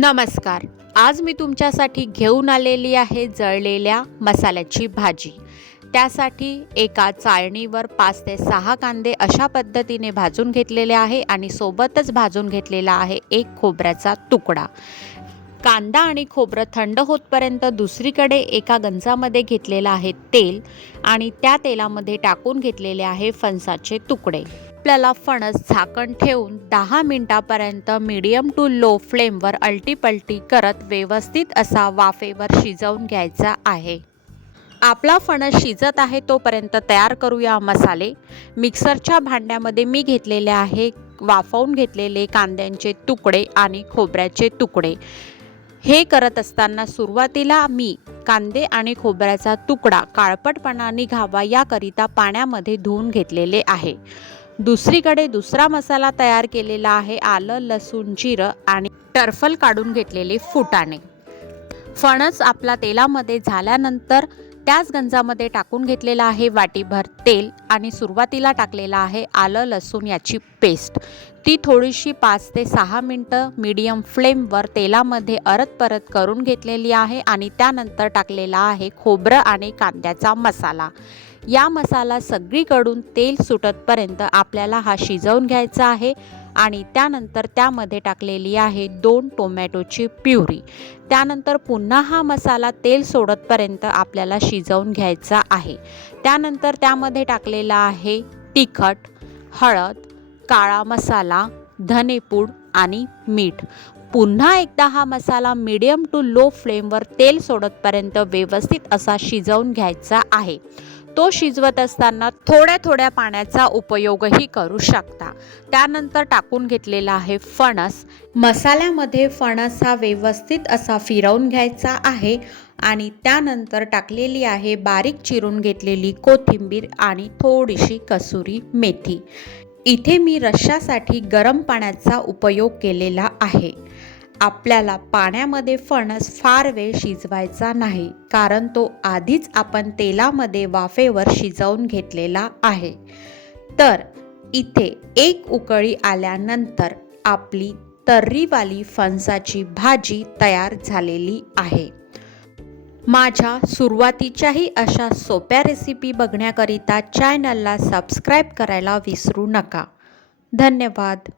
नमस्कार. आज मी तुमच्यासाठी घेऊन आलेली आहे जळलेल्या मसाल्याची भाजी. त्यासाठी एका चाळणीवर 5 ते 6 कांदे अशा पद्धतीने भाजून घेतलेले आहे आणि सोबतच भाजून घेतलेला आहे एक खोबऱ्याचा तुकडा. कांदा आणि खोबरं थंड होतपर्यंत दुसरीकडे एका गंजामध्ये घेतलेलं आहे तेल आणि त्या तेलामध्ये टाकून घेतलेले आहे फणसाचे तुकडे. आपल्याला फणस झाकण ठेवून 10 मिनिटापर्यंत मीडियम टू लो फ्लेमवर अलटीपलटी करत व्यवस्थित असा वाफेवर शिजवून घ्यायचा आहे. आपला फणस शिजत आहे तोपर्यंत तयार करूया मसाले. मिक्सरच्या भांड्यामध्ये मी घेतलेले आहे वाफवून घेतलेले कांद्यांचे तुकडे आणि खोबऱ्याचे तुकडे. हे करत असताना सुरुवातीला मी कांदे आणि खोबऱ्याचा तुकडा काळपटपणा निघावा याकरिता पाण्यामध्ये धुवून घेतलेले आहे. दुसरीकडे दुसरा मसाला तयार केलेला आहे. आलं, लसूण, जिरं आणि टरफल काढून घेतलेले फुटाणे. फणस आपला तेलामध्ये झाल्यानंतर त्याच गंजामध्ये टाकून घेतलेला आहे वाटीभर तेल आणि सुरुवातीला टाकलेला आहे आलं लसूण याची पेस्ट. ती थोडीशी 5 ते 6 मिनटं मीडियम फ्लेमवर तेलामध्ये परत करून घेतलेली आहे आणि त्यानंतर टाकलेला आहे खोबरं आणि कांद्याचा मसाला. या मसाला सगळीकडून तेल सुटतपर्यंत आपल्याला हा शिजवून घ्यायचा आहे आणि त्यानंतर त्यामध्ये टाकलेली आहे 2 टोमॅटोची प्युरी. त्यानंतर पुन्हा हा मसाला तेल सोडतपर्यंत आपल्याला शिजवून घ्यायचा आहे. त्यानंतर त्यामध्ये टाकलेला आहे तिखट, हळद, काळा मसाला, धनेपूड आणि मीठ. पुन्हा एकदा हा मसाला मीडियम टू लो फ्लेमवर तेल सोडतपर्यंत व्यवस्थित असा शिजवून घ्यायचा आहे. तो शिजवत असताना थोड्या पाण्याचा उपयोगही करू शकता. त्यानंतर टाकून घेतलेला आहे फणस. मसाल्यामध्ये फणस हा व्यवस्थित असा फिरवून घ्यायचा आहे आणि त्यानंतर टाकलेली आहे बारीक चिरून घेतलेली कोथिंबीर आणि थोडीशी कसुरी मेथी. इथे मी रश्श्यासाठी गरम पाण्याचा उपयोग केलेला आहे. आपल्याला पाण्यामध्ये फणस फार वेळ शिजवायचा नाही कारण तो आधीच आपण तेलामध्ये वाफेवर शिजवून घेतलेला आहे. तर इथे एक उकळी आल्यानंतर आपली तर्रीवाली फणसाची भाजी तयार झालेली आहे. माझ्या सुरुवातीच्याही अशा सोप्या रेसिपी बघण्याकरिता चॅनलला सबस्क्राईब करायला विसरू नका. धन्यवाद.